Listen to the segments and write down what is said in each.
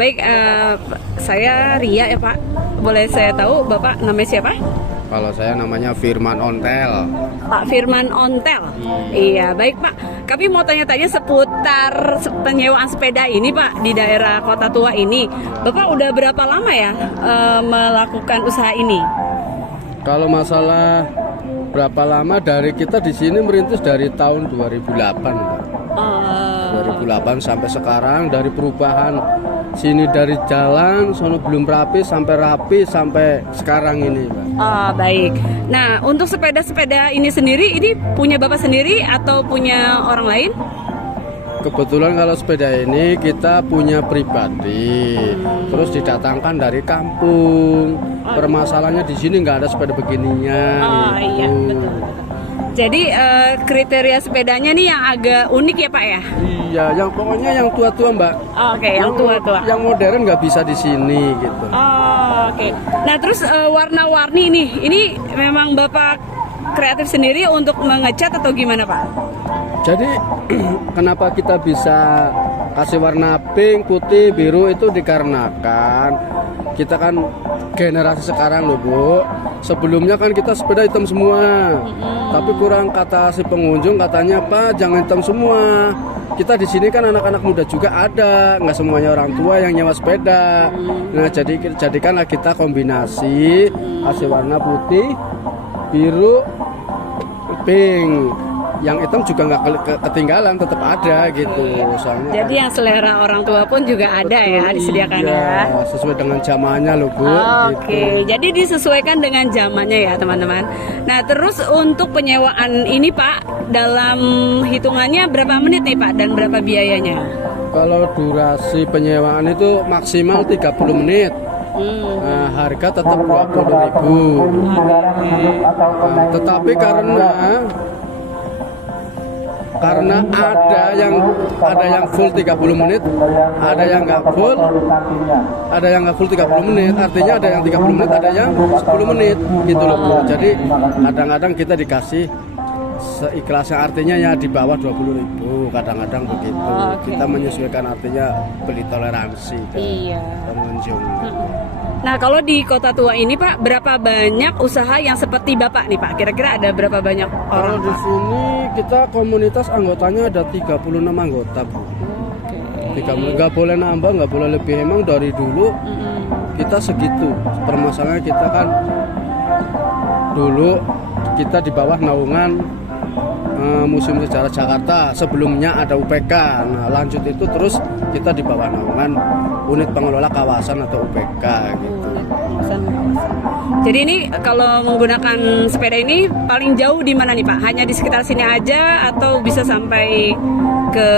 Baik, saya Ria ya Pak. Boleh saya tahu Bapak namanya siapa? Kalau saya namanya Firman Ontel. Pak Firman Ontel. Iya, baik Pak. Kami mau tanya-tanya seputar penyewaan sepeda ini Pak di daerah Kota Tua ini. Bapak udah berapa lama ya melakukan usaha ini? Kalau masalah berapa lama, dari kita di sini merintis dari tahun 2008, Mbak. 2008 sampai sekarang, dari perubahan sini dari jalan sono belum rapi sampai sekarang ini, Mbak. Baik. Nah, untuk sepeda-sepeda ini sendiri, ini punya Bapak sendiri atau punya orang lain? Kebetulan kalau sepeda ini kita punya pribadi, terus didatangkan dari kampung. Permasalahannya di sini nggak ada sepeda beginian. Iya, betul. Jadi kriteria sepedanya nih yang agak unik ya Pak ya? Iya, yang pokoknya yang tua-tua, Mbak. Oke, yang tua-tua. Yang modern nggak bisa di sini gitu. Oke. Nah, terus warna-warni ini memang Bapak kreatif sendiri untuk mengecat atau gimana Pak? Jadi kenapa kita bisa kasih warna pink, putih, biru itu dikarenakan kita kan generasi sekarang loh Bu. Sebelumnya kan kita sepeda hitam semua. Tapi kurang kata si pengunjung, katanya Pak jangan hitam semua. Kita di sini kan anak-anak muda juga ada, nggak semuanya orang tua yang nyewa sepeda. Nah jadikanlah kita kombinasi kasih warna putih, biru, pink. Yang hitam juga nggak ketinggalan, tetap ada gitu. Soalnya jadi yang selera orang tua pun juga ada ya disediakan ya. Sesuai dengan zamannya loh Bu. Oke, jadi disesuaikan dengan zamannya ya teman-teman. Nah terus untuk penyewaan ini Pak, dalam hitungannya berapa menit nih Pak dan berapa biayanya? Kalau durasi penyewaan itu maksimal 30 menit. Nah, harga tetap 20.000. Tetapi karena ada yang full 30 menit, ada yang nggak full 30 menit, artinya ada yang 30 menit, ada yang 10 menit gitu loh Bu. Jadi kadang-kadang kita dikasih seikhlasnya, artinya ya di bawah 20.000, kadang-kadang begitu. Kita menyesuaikan, artinya beli toleransi ke pengunjung. Nah kalau di Kota Tua ini Pak, berapa banyak usaha yang seperti Bapak nih Pak? Kira-kira ada berapa banyak orang? Kalau di sini kita komunitas anggotanya ada 36 anggota Bu. 30, nggak boleh nambah, nggak boleh lebih. Emang dari dulu kita segitu. Permasalahannya kita kan dulu kita di bawah naungan Museum Sejarah Jakarta, sebelumnya ada UPK. Nah lanjut itu terus kita di bawah naungan unit pengelola kawasan atau UPK gitu. Jadi ini kalau menggunakan sepeda ini paling jauh di mana nih Pak? Hanya di sekitar sini aja atau bisa sampai ke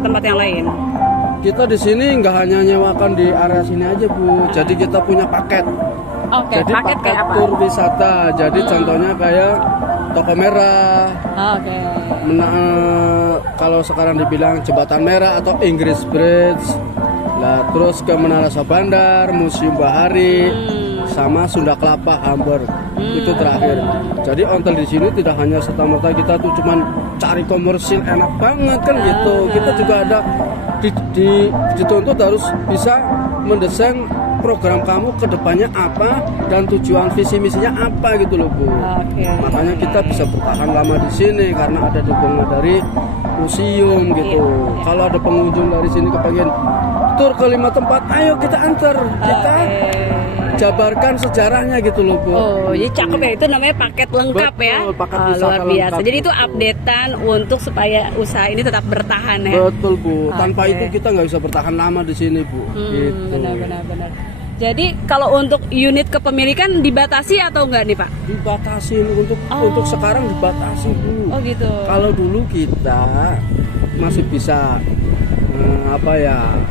tempat yang lain? Kita di sini nggak hanya nyewakan di area sini aja Bu. Jadi kita punya paket. Jadi paket kayak apa? Tur wisata. Jadi contohnya kayak Toko Merah. Kalau sekarang dibilang Jembatan Merah atau Inggris Bridge. Lah terus ke Menara Sabandar, Museum Bahari, sama Sunda Kelapa, Hamburg. Itu terakhir. Jadi ontel di sini tidak hanya serta-merta kita tuh cuman cari komersil enak banget kan gitu. Kita juga ada dituntut harus bisa mendesain program kamu ke depannya apa dan tujuan visi misinya apa gitu loh Bu. Makanya kita bisa bertahan lama di sini karena ada dukungan dari museum gitu. Kalau ada pengunjung dari sini kepengen tur ke 5 tempat, ayo kita antar, kita jabarkan sejarahnya gitu loh Bu. Jadi cakep ya, itu namanya paket lengkap. Betul, ya. Paket luar biasa. lengkap. Jadi itu updatean untuk supaya usaha ini tetap bertahan ya. Betul Bu. Tanpa itu kita nggak bisa bertahan lama di sini Bu. Gitu. Benar. Jadi kalau untuk unit kepemilikan dibatasi atau enggak nih Pak? Dibatasi untuk sekarang dibatasi Bu. Oh gitu. Kalau dulu kita masih bisa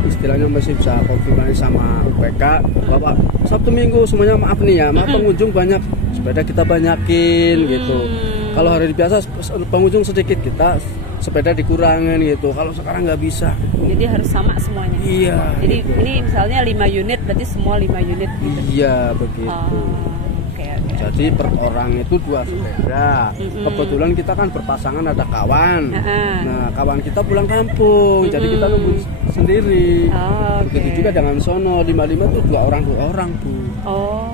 istilahnya masih bisa konfirmasi sama UPK Bapak Sabtu Minggu semuanya maaf nih ya, maaf pengunjung banyak, sepeda kita banyakin gitu. Kalau hari biasa pengunjung sedikit, kita sepeda dikurangin gitu. Kalau sekarang nggak bisa. Jadi harus sama semuanya. Iya. Jadi gitu. ini misalnya 5 unit berarti semua 5 unit gitu. Iya begitu. Oke. Jadi per orang itu 2 sepeda. Kebetulan kita kan berpasangan ada kawan. Nah, kawan kita pulang kampung, jadi kita nunggu sendiri. Begitu juga dengan sono 55 itu 2 orang Bu.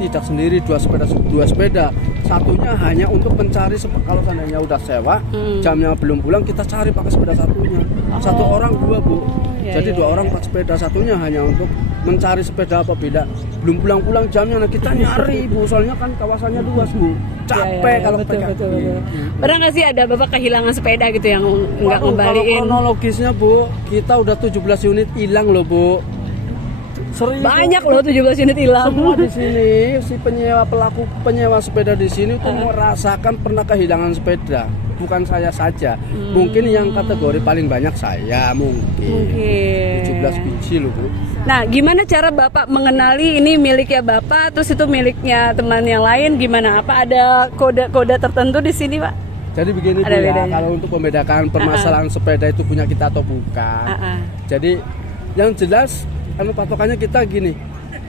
Tidak sendiri, 2 sepeda. Satunya hanya untuk mencari kalau seandainya udah sewa, jamnya belum pulang kita cari pakai sepeda satunya. Satu orang 2 Bu. Jadi 2 orang 4 sepeda, satunya hanya untuk mencari sepeda apabila belum pulang-pulang jamnya. Nah, kita nyari Bu, soalnya kan kawasannya luas Bu. Capek kalau betul. Pernah nggak sih ada Bapak kehilangan sepeda gitu yang nggak ngembaliin? Kalau kronologisnya Bu, kita udah 17 unit hilang loh Bu. Serius, banyak loh 17 unit hilang. Semua di sini si pelaku penyewa sepeda di sini tuh merasakan pernah kehilangan sepeda. Bukan saya saja. Mungkin yang kategori paling banyak saya mungkin. 17 biji loh Bu. Nah, gimana cara Bapak mengenali ini miliknya Bapak, terus itu miliknya teman yang lain? Gimana? Apa ada kode-kode tertentu di sini, Pak? Jadi begini Bu ya, kalau untuk membedakan permasalahan sepeda itu punya kita atau bukan. Jadi yang jelas patokannya kita gini,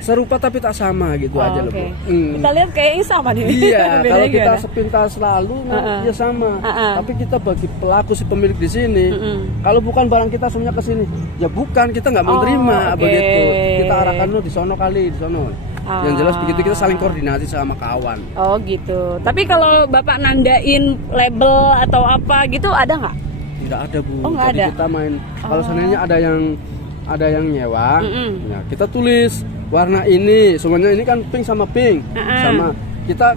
serupa tapi tak sama gitu aja loh Bu. Kita lihat kayaknya sama nih. Iya, kalau kita sepintas lalu ya sama. Tapi kita bagi pelaku si pemilik di sini, kalau bukan barang kita semuanya ke sini, ya bukan, kita nggak mau terima begitu. Kita arahkan lu di sono kali, di sono. Yang jelas begitu kita saling koordinasi sama kawan. Oh gitu. Tapi kalau Bapak nandain label atau apa gitu ada nggak? Tidak ada Bu. Nggak Jadi ada. kita main. Kalau seandainya ada yang nyewa, ya kita tulis warna ini, semuanya ini kan pink sama pink, sama kita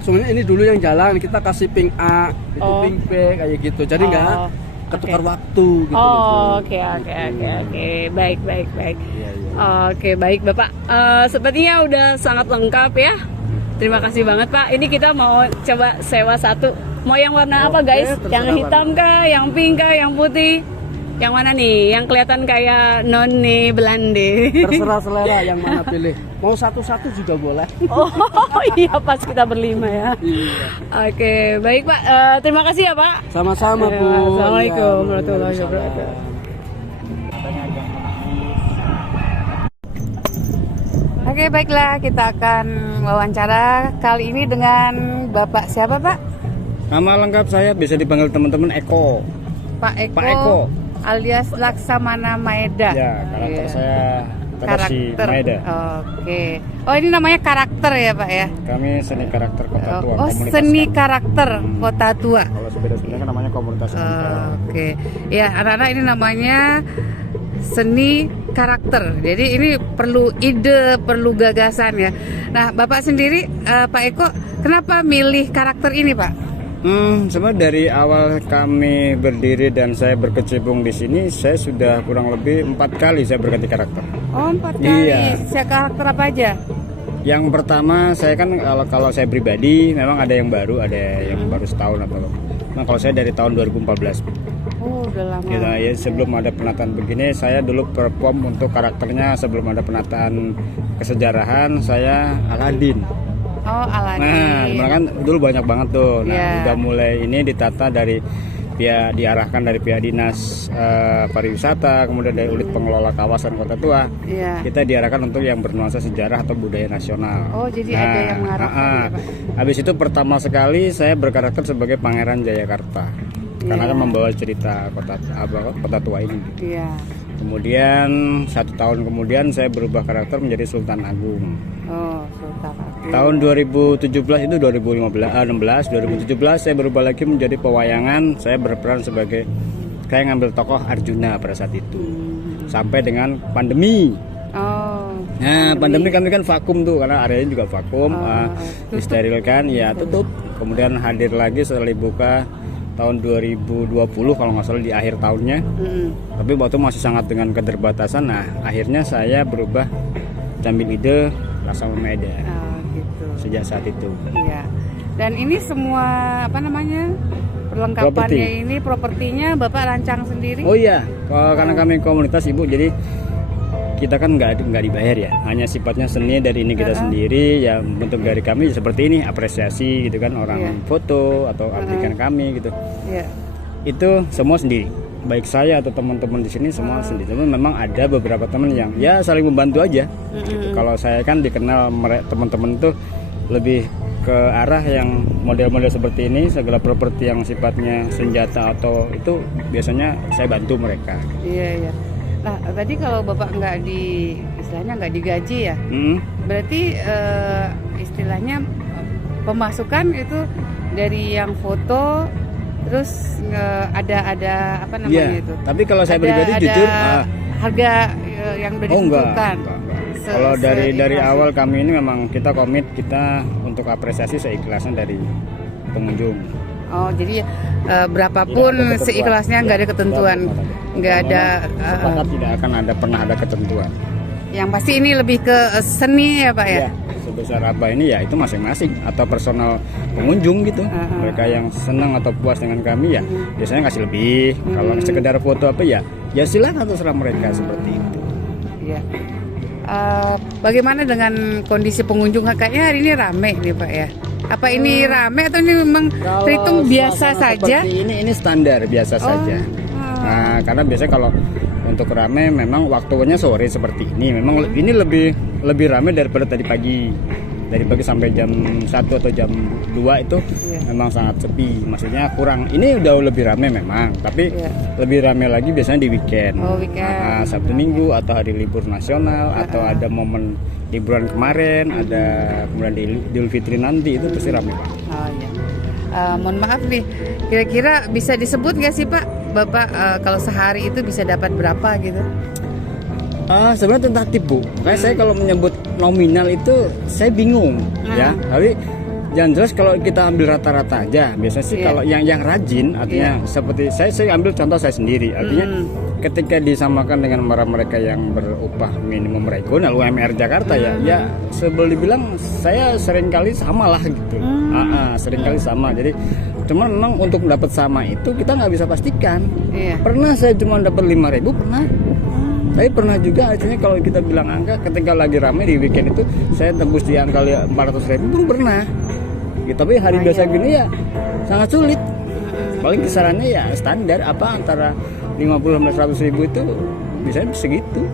semuanya ini dulu yang jalan, kita kasih pink A, itu pink B kayak gitu. Jadi nggak ketukar waktu gitu. Oke, baik. Iya. Oke, baik Bapak. Sepertinya udah sangat lengkap ya. Terima kasih banget Pak. Ini kita mau coba sewa satu. Mau yang warna apa guys? Yang hitam kah, yang pink kah, yang putih? Yang mana nih? Yang kelihatan kayak noni Belande. Terserah selera yang mana pilih. Mau satu-satu juga boleh. Oh iya, pas kita berlima ya. Iya. Oke, baik Pak. Terima kasih ya Pak. Sama-sama Bu. Assalamualaikum warahmatullahi wabarakatuh. Oke, baiklah, kita akan wawancara kali ini dengan Bapak siapa Pak? Nama lengkap saya bisa dipanggil teman-teman Eko. Pak Eko. Pak Eko. Alias Laksamana Maeda. Ya, karakter saya Tadashi Maeda. Oke. Oh, ini namanya karakter ya Pak ya? Kami seni karakter Kota Tua. Oh, seni karakter Kota Tua. Kalau sepeda-sepeda kan namanya komunitas. Oke. Ya, anak-anak ini namanya seni karakter. Jadi ini perlu ide, perlu gagasan ya. Nah, Bapak sendiri Pak Eko, kenapa milih karakter ini Pak? Sebenarnya dari awal kami berdiri dan saya berkecimpung di sini, saya sudah kurang lebih 4 kali saya berganti karakter. Oh, 4 kali. Iya. Saya karakter apa aja? Yang pertama saya kan kalau saya pribadi memang ada yang baru, ada yang baru setahun atau. Nah, kalau saya dari tahun 2014. Oh, udah lama. Ya, sebelum ada penataan begini, saya dulu perform untuk karakternya sebelum ada penataan kesejarahan, saya Aladin. Oh, Aladin. Nah, kan dulu banyak banget tuh. Nah, udah mulai ini ditata dari diarahkan dari pihak dinas pariwisata, kemudian dari unit pengelola kawasan Kota Tua. Kita diarahkan untuk yang bernuansa sejarah atau budaya nasional. Oh, jadi ada yang mengarahkan ya, Pak? Habis itu pertama sekali saya berkarakter sebagai Pangeran Jayakarta. Karena kan membawa cerita Kota Tua ini. Iya. Kemudian 1 tahun kemudian saya berubah karakter menjadi Sultan Agung. Oh, Sultan Agung. Tahun 2017 itu 2017 saya berubah lagi menjadi pewayangan. Saya berperan sebagai kayak ngambil tokoh Arjuna pada saat itu. Sampai dengan pandemi. Oh. Nah, pandemi kami kan vakum tuh karena areanya juga vakum, disterilkan, ya tutup. Kemudian hadir lagi setelah dibuka tahun 2020 kalau nggak salah di akhir tahunnya. Tapi waktu masih sangat dengan keterbatasan. Nah, akhirnya saya berubah ambil ide Laksamana Maeda. Gitu. Sejak saat itu. Iya. Dan ini semua apa namanya? Perlengkapannya propertinya Bapak rancang sendiri? Oh iya, karena kami komunitas Ibu, jadi kita kan nggak dibayar ya, hanya sifatnya seni dari ini kita sendiri ya. Bentuk dari kami seperti ini, apresiasi gitu kan, orang foto atau abdikan kami gitu. Itu semua sendiri, baik saya atau teman-teman di sini semua sendiri. Tapi memang ada beberapa teman yang ya saling membantu aja gitu. Kalau saya kan dikenal teman-teman tuh lebih ke arah yang model-model seperti ini, segala properti yang sifatnya senjata atau itu biasanya saya bantu mereka. Iya, iya. Nah, tadi kalau Bapak istilahnya nggak digaji ya, berarti istilahnya pemasukan itu dari yang foto, terus ada apa namanya itu? Tapi kalau saya pribadi jujur, harga yang udah ditentukan. Enggak. Kalau dari awal kami ini memang kita komit kita untuk apresiasi seikhlasnya dari pengunjung. Oh, jadi berapapun seikhlasnya, nggak ada ketentuan, nggak ada. Sepakat tidak akan pernah ada ketentuan. Yang pasti ini lebih ke seni ya Pak ya. Sebesar apa ini ya itu masing-masing atau personal pengunjung gitu. Mereka yang senang atau puas dengan kami ya biasanya ngasih lebih. Kalau sekedar foto apa ya silakan terserah mereka seperti itu. Iya. Bagaimana dengan kondisi pengunjung? Kayaknya hari ini rame nih Pak ya. Apa ini rame atau ini memang terhitung biasa saja? Ini standar biasa saja. Nah, karena biasanya kalau untuk rame memang waktunya sore seperti ini. Memang ini lebih rame daripada tadi pagi. Dari pagi sampai jam 1 atau jam 2 itu memang sangat sepi. Maksudnya kurang. Ini udah lebih rame memang, tapi lebih rame lagi biasanya di weekend. Weekend. Sabtu Minggu atau hari libur nasional atau ada momen liburan kemarin, ada kemudian di Idul Fitri nanti itu pasti rame Pak. Oh iya. Mohon maaf nih, kira-kira bisa disebut nggak sih Pak, Bapak kalau sehari itu bisa dapat berapa gitu? Sebenarnya tentatif Bu. Kayak saya kalau menyebut nominal itu saya bingung ya. Tapi yang jelas kalau kita ambil rata-rata aja. Biasanya sih kalau yang rajin artinya seperti saya ambil contoh saya sendiri. Artinya ketika disamakan dengan mereka yang berupah minimum regional UMR Jakarta ya sebelum dibilang saya seringkali sama lah gitu. Seringkali sama. Jadi cuma memang untuk dapat sama itu kita nggak bisa pastikan. Pernah saya cuma dapat 5.000 pernah. Tapi pernah juga artinya kalau kita bilang angka ketika lagi ramai di weekend itu saya tembus di angka 400.000 pun pernah. Ya, tapi hari biasa gini ya sangat sulit. Paling kisarannya ya standar antara 50 sampai 100.000 itu bisa segitu.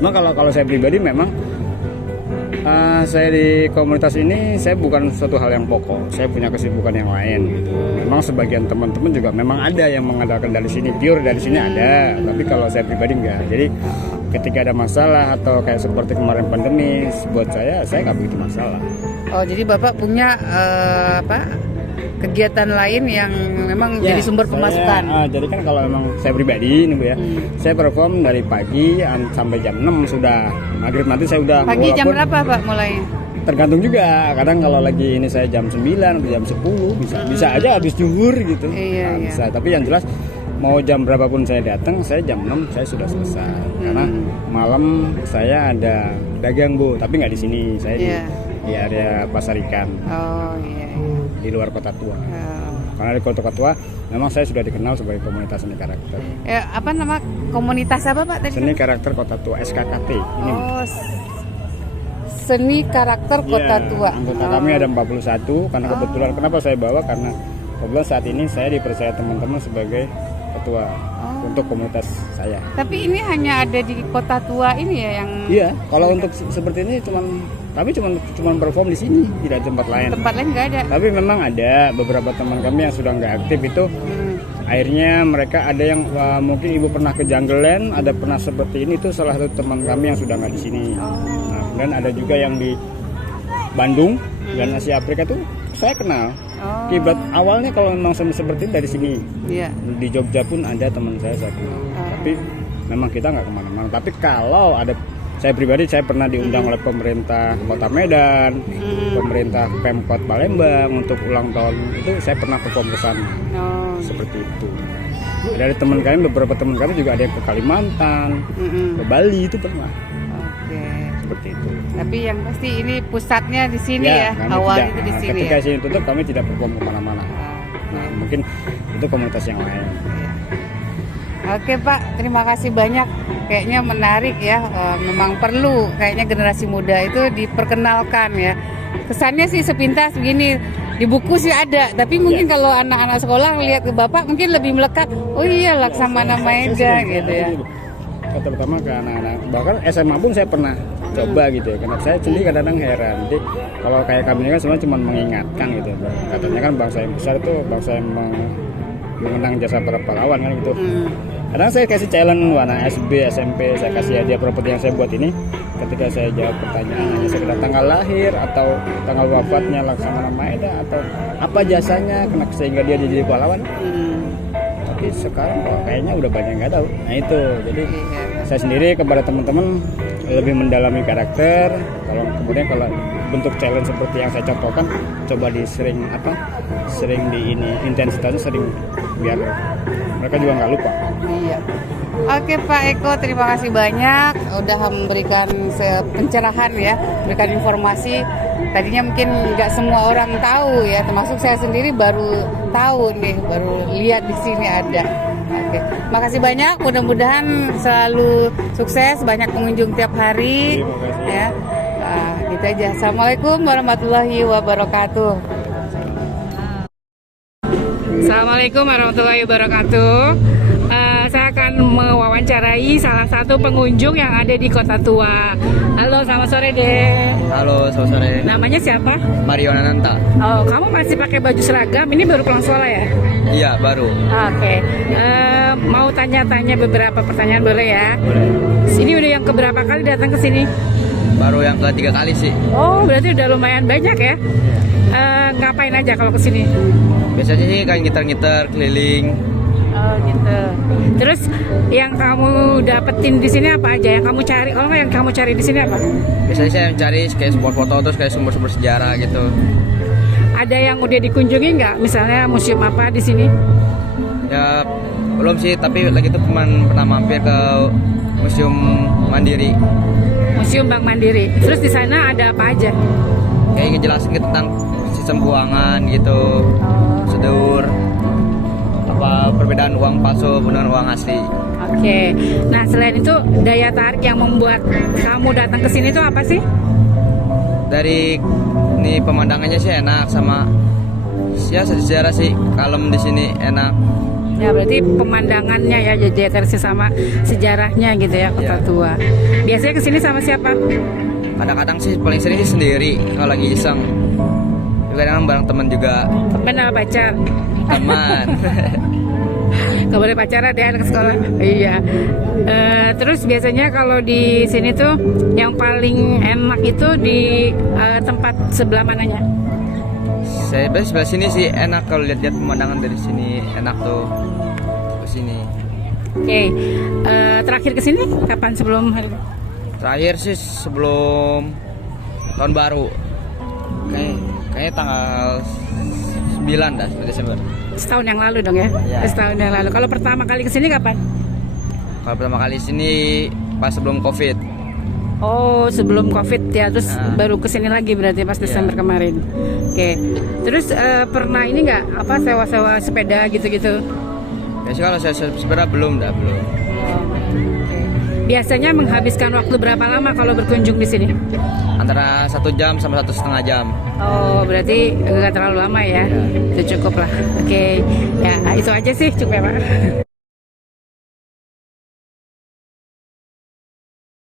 Cuma kalau saya pribadi memang saya di komunitas ini saya bukan suatu hal yang pokok. Saya punya kesibukan yang lain gitu. Memang sebagian teman-teman juga memang ada yang mengandalkan dari sini, pure dari sini ada. Tapi kalau saya pribadi enggak. Jadi ketika ada masalah atau kayak seperti kemarin pandemi, buat saya nggak begitu masalah. Oh, jadi Bapak punya kegiatan lain yang memang jadi sumber pemasukan. Jadi kan kalau memang saya pribadi ini Bu ya, saya perform dari pagi sampai jam 6 sudah. Maghrib nanti saya udah. Pagi jam berapa Pak mulai? Tergantung juga. Kadang kalau lagi ini saya jam 9 atau jam 10 bisa aja habis zuhur gitu. Bisa. Tapi yang jelas mau jam berapapun saya datang, saya jam 6 saya sudah selesai. Karena malam saya ada dagang Bu, tapi nggak di sini. Saya di area Pasar Ikan. Di luar Kota Tua. Karena di Kota Tua memang saya sudah dikenal sebagai komunitas seni karakter. Apa nama komunitas apa Pak tadi? Seni Karakter Kota Tua, SKKT. Ini. Seni Karakter Kota Tua. Anggota kami ada 41 karena kebetulan kenapa saya bawa karena kebetulan saat ini saya dipercaya teman-teman sebagai ketua untuk komunitas saya. Tapi ini hanya ada di Kota Tua ini ya yang. Iya, kalau untuk seperti ini cuman perform di sini, tidak di tempat lain. Tempat lain nggak ada. Tapi memang ada beberapa teman kami yang sudah nggak aktif itu. Akhirnya mereka ada yang mungkin ibu pernah ke Jungle Land, ada pernah seperti ini itu salah satu teman kami yang sudah nggak di sini. Nah, kemudian ada juga yang di Bandung dan Asia Afrika tuh saya kenal. Kiblat awalnya kalau memang seperti dari sini. Di Jogja pun ada teman saya kenal. Tapi memang kita nggak kemana-mana. Tapi kalau ada saya pribadi saya pernah diundang oleh pemerintah Kota Medan, pemerintah Pemkot Palembang untuk ulang tahun itu saya pernah perform ke sana. Seperti itu. Dari teman kami beberapa teman kami juga ada yang ke Kalimantan, ke Bali itu pernah. Seperti itu. Tapi yang pasti ini pusatnya di sini ya, awal itu di sini. Ketika sini tutup kami tidak perform kemana-mana. Nah mungkin itu komunitas yang lain. Oke Pak, terima kasih banyak. Kayaknya menarik ya. Memang perlu kayaknya generasi muda itu diperkenalkan ya. Kesannya sih sepintas begini. Di buku sih ada, tapi mungkin kalau anak-anak sekolah lihat ke Bapak mungkin lebih melekat. Oh iya, Laksamana Maeda gitu ya. Terutama ke anak-anak. Bahkan SMA pun saya pernah coba gitu ya. Karena saya sendiri kadang-kadang heran. Jadi kalau kayak kami ini kan sebenarnya cuma mengingatkan gitu. Katanya kan bangsa yang besar itu bangsa yang mengenang jasa para pahlawan kan gitu. Kadang saya kasih challenge anak SD, SMP, saya kasih hadiah properti yang saya buat ini. Ketika saya jawab pertanyaan hanya sekedar tanggal lahir atau tanggal wafatnya Laksamana Maeda atau apa jasanya sehingga dia jadi pahlawan. Tapi sekarang kayaknya udah banyak yang nggak tahu. Nah itu, jadi saya sendiri kepada teman-teman lebih mendalami karakter. Kemudian kalau bentuk challenge seperti yang saya contohkan, coba sering di ini intensitasnya sering biar mereka juga nggak lupa. Iya. Oke Pak Eko, terima kasih banyak udah memberikan pencerahan ya, memberikan informasi. Tadinya mungkin nggak semua orang tahu ya, termasuk saya sendiri baru tahu nih, baru lihat di sini ada. Oke, makasih banyak. Mudah-mudahan selalu sukses, banyak pengunjung tiap hari. Ya, gitu aja. Assalamualaikum warahmatullahi wabarakatuh. Assalamualaikum warahmatullahi wabarakatuh. Saya akan mewawancarai salah satu pengunjung yang ada di Kota Tua. Halo, selamat sore deh. Halo, selamat sore. Namanya siapa? Mario Nananta. Oh, kamu masih pakai baju seragam? Ini baru pulang sekolah ya? Iya, baru. Oke. Mau tanya-tanya beberapa pertanyaan boleh ya? Boleh. Ini udah yang keberapa kali datang ke sini? Baru yang ketiga kali sih. Oh, berarti udah lumayan banyak ya? Ngapain aja kalau ke sini? Biasanya sih kan ngiter-ngiter keliling. Oh gitu. Terus yang kamu dapetin di sini apa aja? Yang kamu cari? Oh, yang kamu cari di sini apa? Biasanya saya mencari kayak spot foto terus kayak sumber-sumber sejarah gitu. Ada yang udah dikunjungi nggak? Misalnya museum apa di sini? Ya belum sih, tapi lagi tuh pernah mampir ke Museum Mandiri. Museum Bank Mandiri. Terus di sana ada apa aja? Kayak ngejelasin gitu tentang sistem keuangan gitu, prosedur, apa perbedaan uang palsu dengan uang asli. Oke. Nah selain itu daya tarik yang membuat kamu datang ke sini itu apa sih? Dari nih pemandangannya sih enak, sama ya sejarah sih, kalem di sini enak. Ya berarti pemandangannya ya jadi tersi sama sejarahnya gitu ya Kota Tua. Biasanya kesini sama siapa? Kadang-kadang sih paling sering sih sendiri kalau lagi iseng. Kadang bareng teman juga. Temen apa pacar? Teman. Gak boleh pacaran ya anak sekolah. Iya. Terus biasanya kalau di sini tuh yang paling enak itu di tempat sebelah mananya? Saya sebelah sini sih enak, kalau lihat-lihat pemandangan dari sini enak tuh. Ke sini. Oke. Terakhir ke sini kapan sebelum hari? Terakhir sih sebelum tahun baru. Kayaknya tanggal 9 dah, Desember. Setahun yang lalu dong ya? Ya. Setahun yang lalu. Kalau pertama kali kesini kapan? Kalau pertama kali sini pas sebelum Covid. Oh, sebelum Covid ya, terus baru kesini lagi berarti pas Desember kemarin. Oke. Terus pernah ini nggak sewa-sewa sepeda gitu-gitu? Ya sih kalau saya sepeda belum. Biasanya menghabiskan waktu berapa lama kalau berkunjung di sini? Antara 1 jam sama 1,5 jam. Oh, berarti nggak terlalu lama ya? Itu cukup lah. Oke. Ya, itu aja sih cukup ya, Pak.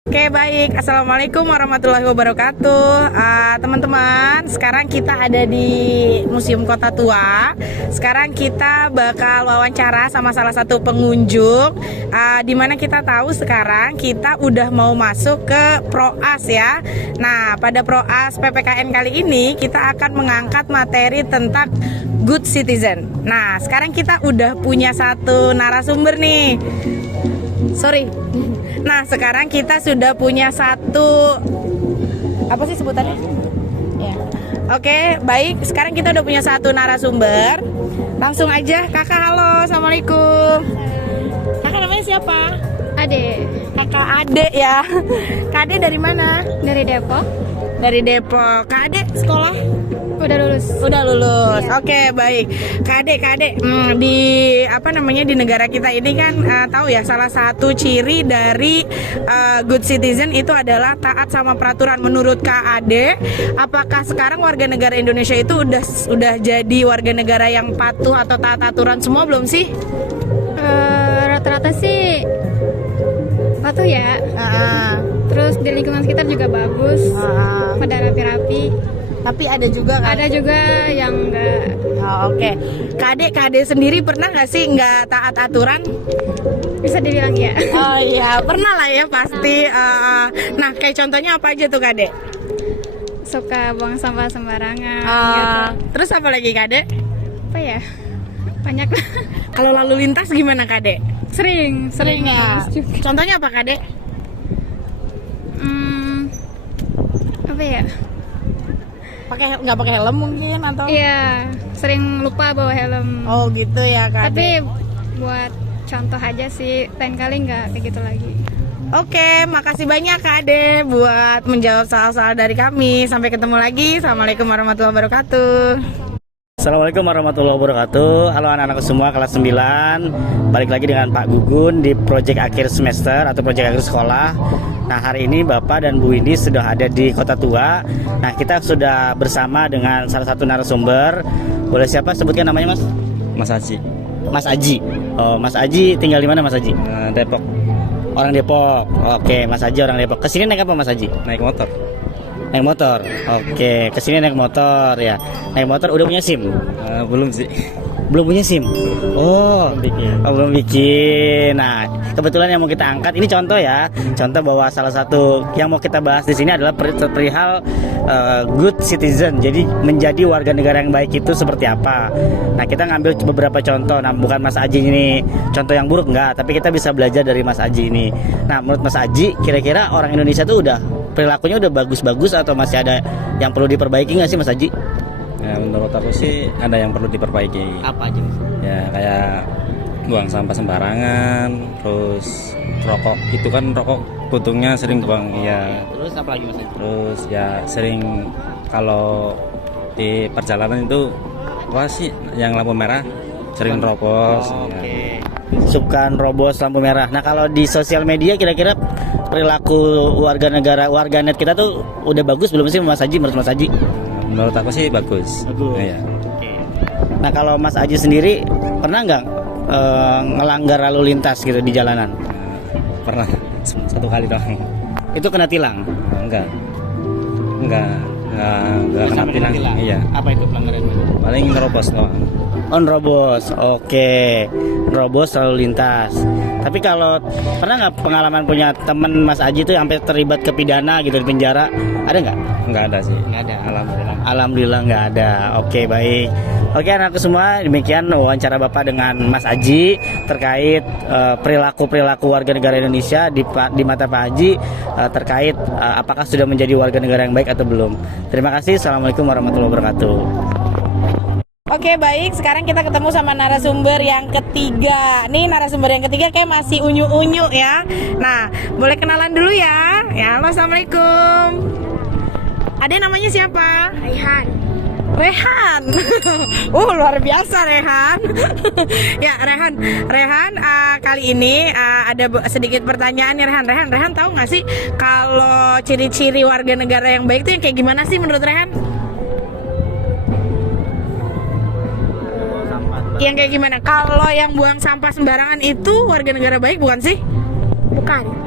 Oke baik, Assalamualaikum warahmatullahi wabarakatuh. Teman-teman, sekarang kita ada di Museum Kota Tua. Sekarang kita bakal wawancara sama salah satu pengunjung, dimana kita tahu sekarang kita udah mau masuk ke Proas ya. Nah, pada Proas PPKN kali ini kita akan mengangkat materi tentang good citizen. Nah, sekarang kita udah punya satu narasumber nih. Sorry. Nah, sekarang kita sudah punya satu, apa sih sebutannya? Ya. Oke, baik. Sekarang kita udah punya satu narasumber. Langsung aja, Kakak. Halo, Assalamualaikum. Kakak namanya siapa? Ade. Kakak Ade ya. Kak Ade dari mana? Dari Depok. Dari Depok. Kak Ade sekolah? Udah lulus. Udah lulus. Iya. Oke, baik. Kak Ade, di di negara kita ini kan tahu ya, salah satu ciri dari good citizen itu adalah taat sama peraturan. Menurut Kak Ade, apakah sekarang warga negara Indonesia itu udah jadi warga negara yang patuh atau taat aturan semua belum sih? Rata-rata sih patuh ya. Terus di lingkungan sekitar juga bagus, pada rapi-rapi. Tapi ada juga kan? Ada juga yang enggak. Oke. Kade sendiri pernah nggak sih nggak taat aturan? Bisa dibilang ya. Oh iya, pernah lah ya pasti. Nah, kayak contohnya apa aja tuh Kade? Suka buang sampah sembarangan gitu. Terus apa lagi Kade? Apa ya? Banyak. Kalau lalu lintas gimana Kade? Sering ya. bagus juga. Contohnya apa Kade? Apa ya? Nggak pakai helm mungkin atau? Iya, sering lupa bawa helm. Oh gitu ya Kade. Tapi buat contoh aja sih, lain kali nggak kayak gitu lagi. Oke, makasih banyak Kak Ade buat menjawab soal-soal dari kami. Sampai ketemu lagi. Assalamualaikum warahmatullahi wabarakatuh. Assalamualaikum warahmatullahi wabarakatuh. Halo anak-anak semua kelas 9. Balik lagi dengan Pak Gugun di proyek akhir semester atau proyek akhir sekolah. Nah, hari ini Bapak dan Bu Indi sudah ada di Kota Tua. Nah, kita sudah bersama dengan salah satu narasumber. Boleh siapa sebutkan namanya, Mas? Mas Haji, Mas Aji. Oh, Mas Aji tinggal di mana, Mas Aji? Depok, Orang Depok. Oke, Mas Aji orang Depok. Kesini naik apa, Mas Aji? naik motor. Naik motor. Oke, kesini naik motor ya. Naik motor udah punya SIM? Belum sih. Belum punya SIM? Belum bikin. Nah, kebetulan yang mau kita angkat ini contoh ya. Contoh bahwa salah satu yang mau kita bahas di sini adalah perihal good citizen. Jadi menjadi warga negara yang baik itu seperti apa. Nah, kita ngambil beberapa contoh. Nah, bukan Mas Aji ini contoh yang buruk enggak, tapi kita bisa belajar dari Mas Aji ini. Nah, menurut Mas Aji, kira-kira orang Indonesia tuh udah perilakunya udah bagus-bagus atau masih ada yang perlu diperbaiki nggak sih Mas Aji? Ya, menurut aku sih ada yang perlu diperbaiki. Apa aja? Ya kayak buang sampah sembarangan, terus rokok itu kan rokok puntungnya sering buang, ya. Terus apa lagi Mas Aji? Terus ya sering kalau di perjalanan itu apa sih yang lampu merah sering robos. Oke. Suka robos lampu merah. Nah, kalau di sosial media kira-kira perilaku warganet kita tuh udah bagus belum sih Mas Aji, menurut Mas Aji? Menurut aku sih bagus. Iya. Nah, kalau Mas Aji sendiri pernah nggak ngelanggar lalu lintas gitu di jalanan? Pernah satu kali doang. Itu kena tilang? Enggak kena tilang. Iya. Apa itu pelanggaran? Paling nerobos doang. On robos, oke. Robos lalu lintas. Tapi kalau pernah nggak pengalaman punya teman Mas Aji itu sampai terlibat ke pidana gitu di penjara? Ada nggak? Enggak ada sih. Nggak ada. Alhamdulillah. Alhamdulillah nggak ada. Oke, baik. Oke anakku semua, demikian wawancara Bapak dengan Mas Aji terkait perilaku warga negara Indonesia di mata Pak Haji terkait apakah sudah menjadi warga negara yang baik atau belum. Terima kasih. Assalamualaikum warahmatullahi wabarakatuh. Oke baik, sekarang kita ketemu sama narasumber yang ketiga. Nih narasumber yang ketiga kayak masih unyu-unyu ya. Nah, boleh kenalan dulu ya. Ya, halo, assalamualaikum. Ada namanya siapa? Rehan. Luar biasa Rehan. Ya Rehan kali ini ada sedikit pertanyaan nih Rehan tahu nggak sih kalau ciri-ciri warga negara yang baik itu yang kayak gimana sih menurut Rehan? Yang kayak gimana? Kalau yang buang sampah sembarangan itu warga negara baik bukan sih?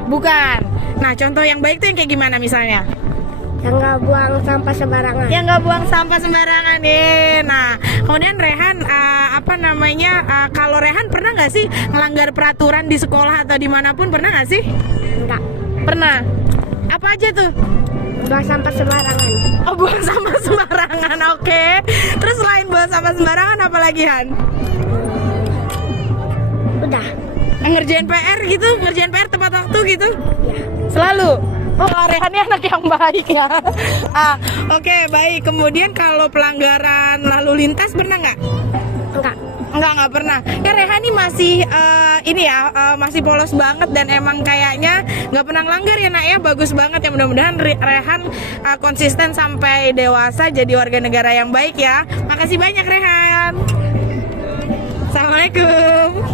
Bukan. Nah, contoh yang baik tuh yang kayak gimana misalnya? Yang nggak buang sampah sembarangan. Yang nggak buang sampah sembarangan deh. Nah, kemudian Rehan kalau Rehan pernah nggak sih melanggar peraturan di sekolah atau dimanapun, pernah nggak sih? Enggak. Pernah. Apa aja tuh? Buang sampah sembarangan. Oh, buang sampah sembarangan. Oke. Terus selain buang sampah sembarangan apa lagi, Han? Udah. Ngerjain PR gitu, ngerjain PR tepat waktu gitu? Ya. Selalu. Oh, Rehan ini anak yang baik ya. Oke, baik. Kemudian kalau pelanggaran lalu lintas pernah nggak? Enggak pernah. Ya Rehan ini masih masih polos banget dan emang kayaknya nggak pernah ngelanggar ya nak ya. Bagus banget ya, mudah-mudahan Rehan konsisten sampai dewasa jadi warga negara yang baik ya. Makasih banyak Rehan. Assalamualaikum.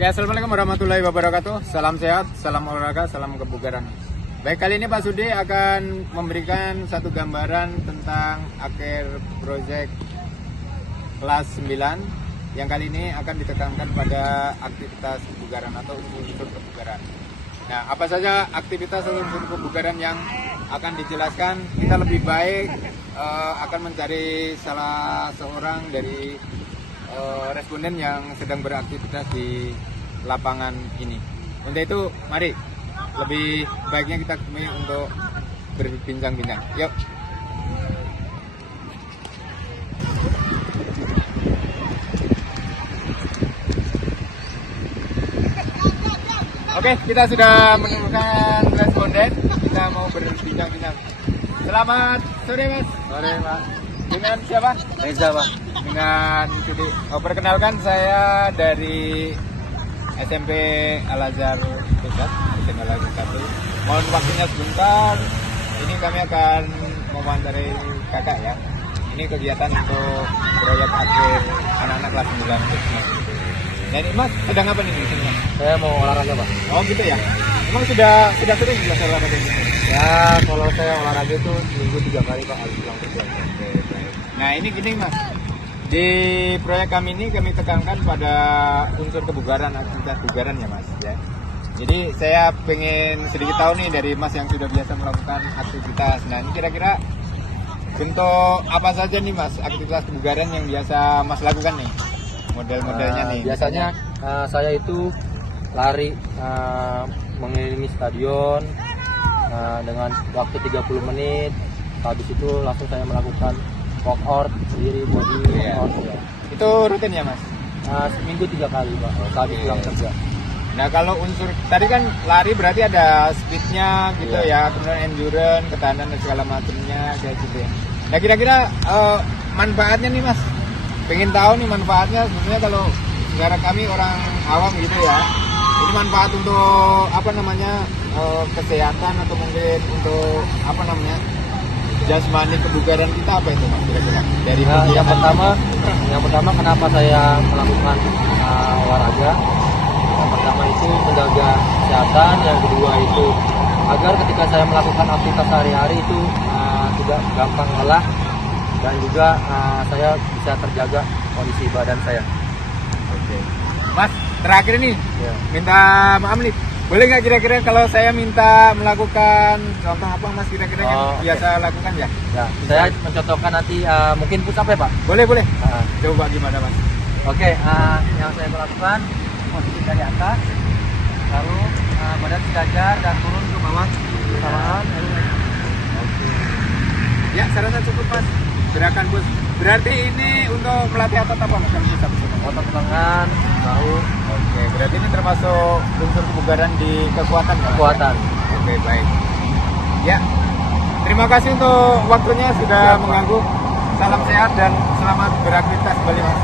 Ya, assalamualaikum warahmatullahi wabarakatuh. Salam sehat, salam olahraga, salam kebugaran. Baik, kali ini Pak Sudi akan memberikan satu gambaran tentang akhir proyek kelas 9 yang kali ini akan ditekankan pada aktivitas kebugaran atau unsur kebugaran. Nah, apa saja aktivitas atau unsur kebugaran yang akan dijelaskan? Kita lebih baik akan mencari salah seorang dari responden yang sedang beraktivitas di lapangan ini. Untuk itu, mari lebih baiknya kita temui untuk berbincang-bincang. Yuk. Oke, kita sudah menemukan responden. Kita mau berbincang-bincang. Selamat sore, Mas. Sore, Pak. Dengan siapa? Reza, Pak. Dengan Sudi. Perkenalkan, saya dari SMP Al-Azhar Pusat, SMP Al-Azhar 1. Mohon waktunya sebentar. Ini kami akan mewawancarai kakak ya. Ini kegiatan untuk proyek akhir anak-anak kelas 9. Nah ini Mas, sedang apa nih di sini, Mas? Saya mau olahraga, Pak. Oh gitu ya? Emang sudah sering belajar olahraga ini? Ya, kalau saya olahraga itu seminggu 3 kali, Pak, habis pulang kerja. Nah ini gini Mas, di proyek kami ini kami tekankan pada unsur kebugaran, aktivitas kebugaran ya Mas ya. Jadi saya pengen sedikit tahu nih dari Mas yang sudah biasa melakukan aktivitas. Nah ini kira-kira bentuk apa saja nih Mas aktivitas kebugaran yang biasa Mas lakukan nih? Model-modelnya nih. Biasanya saya itu lari mengelilingi stadion dengan waktu 30 menit. Habis itu langsung saya melakukan walkout sendiri, body walkout. Ya. Itu rutin ya Mas? Seminggu 3 kali, Pak. Habis pulang kerja. Nah kalau unsur tadi kan lari berarti ada speednya gitu ya, kemudian endurance, ketahanan dan segala macamnya kayak gitu ya. Nah kira-kira manfaatnya nih Mas, pengen tahu nih manfaatnya sebenarnya kalau negara kami orang awam gitu ya. Ini manfaat untuk apa namanya kesehatan atau mungkin untuk apa namanya jasmani kebugaran kita apa itu Mas kira-kira dari yang pertama kenapa saya melakukan olahraga? Yang pertama itu menjaga kesehatan, yang kedua itu agar ketika saya melakukan aktivitas sehari-hari itu tidak gampang lelah dan juga saya bisa terjaga kondisi badan saya. Oke. Mas, terakhir nih, minta maaf nih. Boleh nggak kira-kira kalau saya minta melakukan contoh apa Mas kira-kira yang biasa lakukan ya? Ya, saya mencontohkan nanti mungkin push up ya Pak? Boleh. Coba gimana Mas? Oke, yang saya lakukan posisi dari atas, lalu badan sejajar dan turun ke bawah bersamaan. Ya, saya rasa cukup Mas. Gerakan push. Berarti ini untuk melatih otot apa Mas? Otot lengan, bahu. Oke, berarti ini termasuk unsur kebugaran di kekuatan ya? Kekuatan. Oke, baik. Ya, terima kasih untuk waktunya sudah mengganggu. Salam sehat dan selamat beraktivitas kembali Mas.